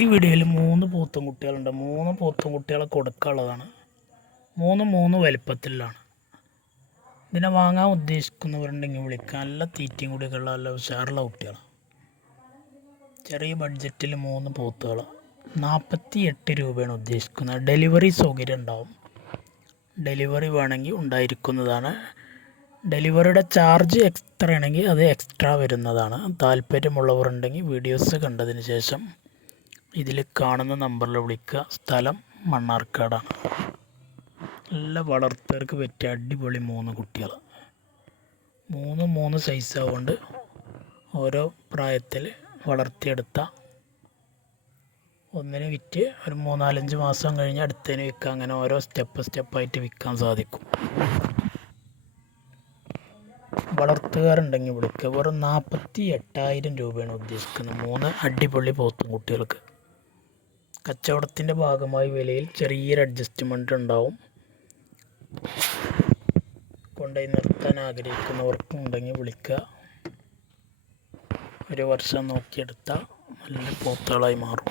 ഈ വീഡിയോയിൽ 3 പോത്തും കുട്ടികളുണ്ട്. 3 പോത്തും കുട്ടികളെ കൊടുക്കാനുള്ളതാണ്. മൂന്ന് വലിപ്പത്തിലാണ്. ഇതിനെ വാങ്ങാൻ ഉദ്ദേശിക്കുന്നവരുണ്ടെങ്കിൽ വിളിക്കാൻ. നല്ല തീറ്റയും കൂടിയൊക്കെയുള്ള നല്ല ഉഷാറുള്ള കുട്ടികളാണ്. ചെറിയ ബഡ്ജറ്റിൽ 3 പോത്തുകൾ 48 രൂപയാണ് ഉദ്ദേശിക്കുന്നത്. ഡെലിവറി സൗകര്യം ഉണ്ടാവും. ഡെലിവറി വേണമെങ്കിൽ ഉണ്ടായിരിക്കുന്നതാണ്. ഡെലിവറിയുടെ ചാർജ് എക്സ്ട്രാ ആണെങ്കിൽ അത് എക്സ്ട്രാ വരുന്നതാണ്. താല്പര്യമുള്ളവരുണ്ടെങ്കിൽ വീഡിയോസ് കണ്ടതിന് ശേഷം ഇതിൽ കാണുന്ന നമ്പറിൽ വിളിക്കുക. സ്ഥലം മണ്ണാർക്കാടാണ്. നല്ല വളർത്തുകാർക്ക് പറ്റിയ അടിപൊളി 3 കുട്ടികൾ. 3 സൈസ് ആവുകൊണ്ട് ഓരോ പ്രായത്തിൽ വളർത്തിയെടുത്ത ഒന്നിന് വിറ്റ് ഒരു 3-4 മാസം കഴിഞ്ഞ് അടുത്തതിന് വിൽക്കാം. അങ്ങനെ ഓരോ സ്റ്റെപ്പായിട്ട് വിൽക്കാൻ സാധിക്കും. വളർത്തുകാരുണ്ടെങ്കിൽ വിളിക്കുക. വെറും 48,000 രൂപയാണ് ഉദ്ദേശിക്കുന്നത് 3 അടിപൊളി പോത്തും കുട്ടികൾക്ക്. കച്ചവടത്തിൻ്റെ ഭാഗമായി വിലയിൽ ചെറിയൊരു അഡ്ജസ്റ്റ്മെൻ്റ് ഉണ്ടാവും. കൊണ്ടുപോയി നിർത്താൻ ആഗ്രഹിക്കുന്നവർക്കും ഉണ്ടെങ്കിൽ വിളിക്കുക. 1 വർഷം നോക്കിയെടുത്താൽ നല്ല പോത്തുകളായി മാറും.